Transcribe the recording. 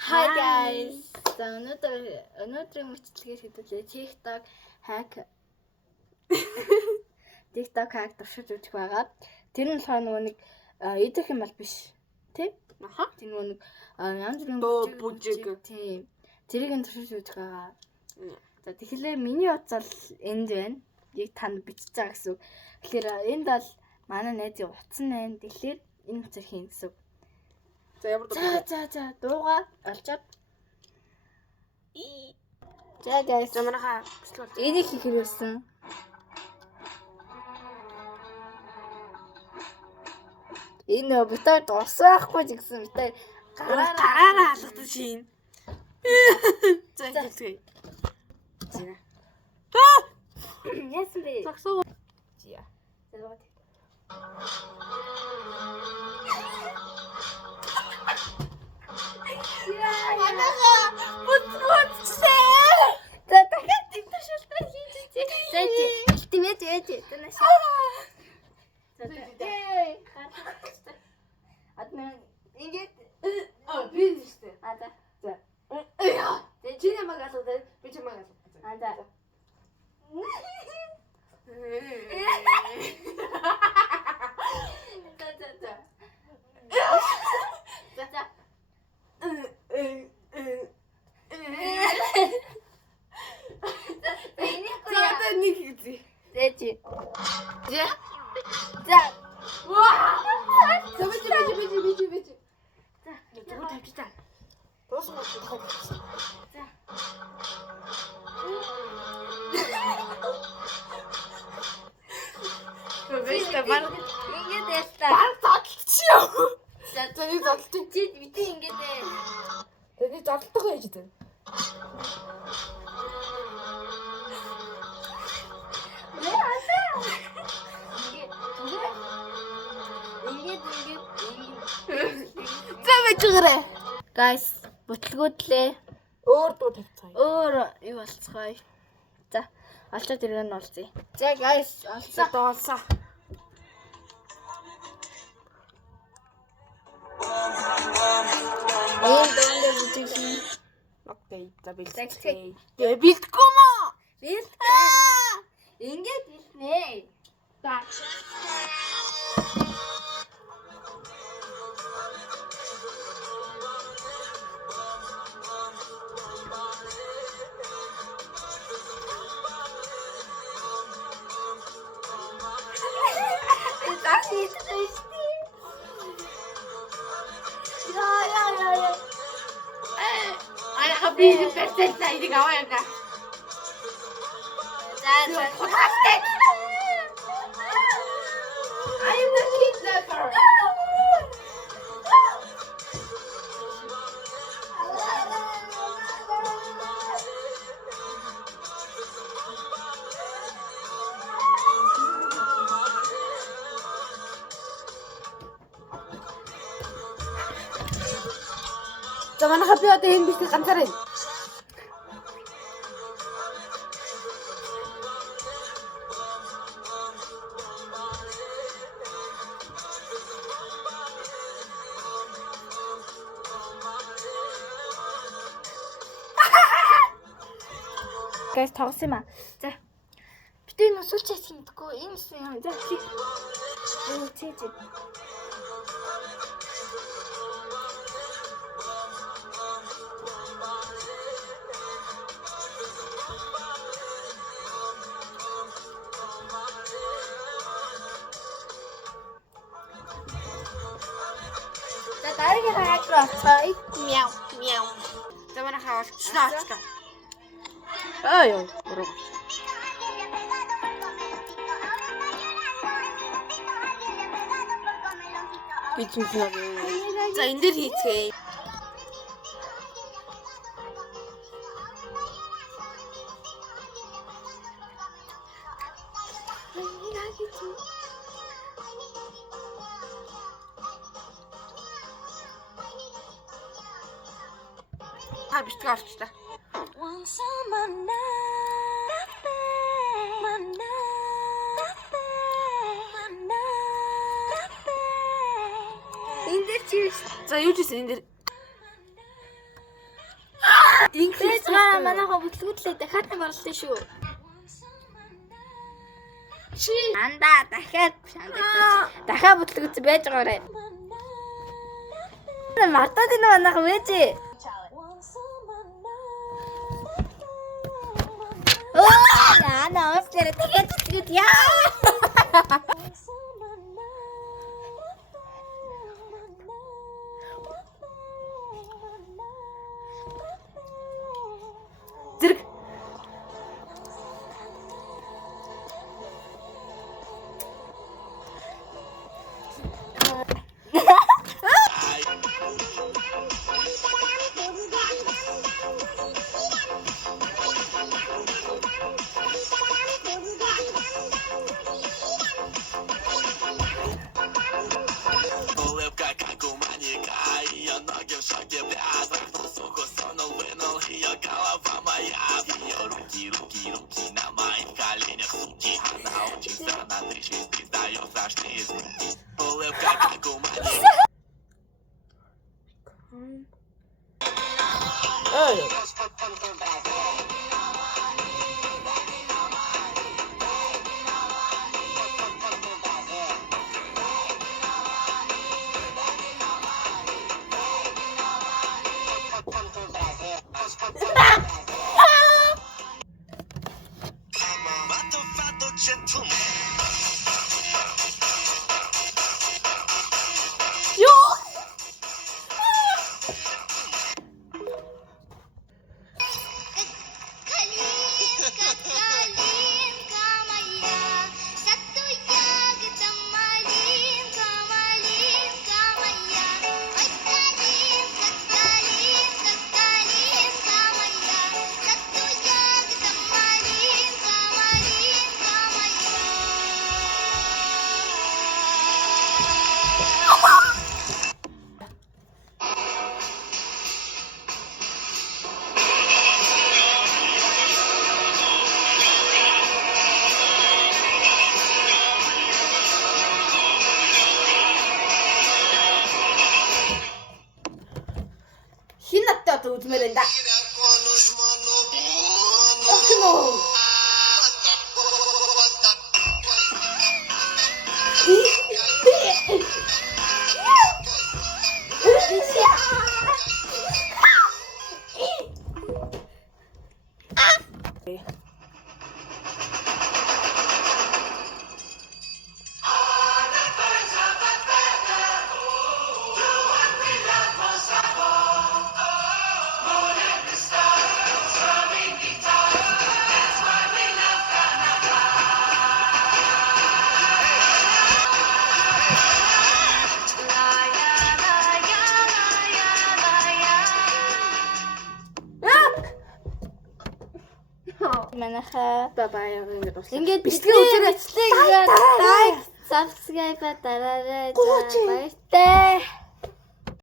Hi guys. За өнөөдрийн мэтлэгээр хэдүүлээ TikTok хак туршиж үзэх байгаа. Тэр нь болохоор нөгөө нэг идэх юм бол биш. Тэ? Аха. Тэр нөгөө нэг янз бүрийн бүжиг тийм. Тэрийг нь туршиж үзэх байгаа. За тэгэхээр миний утсаар энд байна. Яг танд бичиж байгаа гэсэн үг. Тэгэхээр энд бол манай найзын утсан байна. Тэгэхээр энэ утсаар хийн гэсэн үг. За ямар дууга олчаад. За guys, заманаха энийг хийх хэрэгсэн. Энэ битээ дуусахгүй гэсэн битээ гараараа алгадсан шин. За хэлцгээе. Зина. Яасан бэ? Таксоо. Зя. Манайха бүцээ. За дахиад тиймэр шалтгаан хийж үзье. За ультимейт яа. Танаш. Адна ингээд Би нэштэй. за. Чи намайг алгадаа. Би чамайг алгадаа. За. За нэг хийе. Дэжи. За. За. Ваа! За би. За. Зүг тавьчихсан. Дуусах. За. Бэйстэ бар. Ингээд ялтаа. Бар зодлчихё. За Тэний зодлтыг. чи битээ ингээд ээ. Тэний зодлтог байж дээ. За бичгээрэй. Guys, бүтлгүүдлээ. Өөр дуу тавьцгаая. Өөр юу болцгоё. За, олчоод иргэн нь олцъя. За guys, олцоо. Доолсоо. Доондоо бүтгэсэн. Окей, за Тэгтээ. Тэгээ бэлтгэхгүй маа. Бэлтээ. Ингээд бэлтнэ. За. Ай хабби перцент найдыг аваа яга. За. Хутгастай. I am the kidnapper. За манайха би одоо энэ бишний ганцаараа юм. Guys, тоглосон юм аа. За. Битээ нусуулчаас хиндэхгүй. Энэ юм. За. Тий. За дараагийн хаяг руу оцгоё. Мяу. За манайха олчлоо. Ой. Бичмээ. За энэ дээр хийцгээе. Биштэй орчлаа. Энэ дээр чи За юу ч гэсэн энэ дээр Ингэж манайхаа бүтлгүүтлээ дахиад нэг орлоо шүү. Чи Андаа дахиад дахиад бүтлгүүц байж байгаарай. Мартаад энэ манайхаа вэжээ. Яна ослэр тэгээд бүтлгүүт яа. Зэрэг Улыбка, как у маньяка, ее ноги в шаге пляжа. Суку сунул, вынул, ее голова моя. Ее руки на моих коленях, суки. Она очень странно дышит, издает страшные звуки. Улыбка, как у маньяка. Fatto gentleman. Калинка моя, саду ягода малинка, малинка моя. Ой, калинка, калинка, калинка моя, саду ягода малинка, малинка моя. хин надтай одоо үзмээр энэ да. Манайхаа бабаа ингэ дуслаа. ингээд Бичлэгээ үзээрэй. лайк, subscribe дараарай. Баяртай.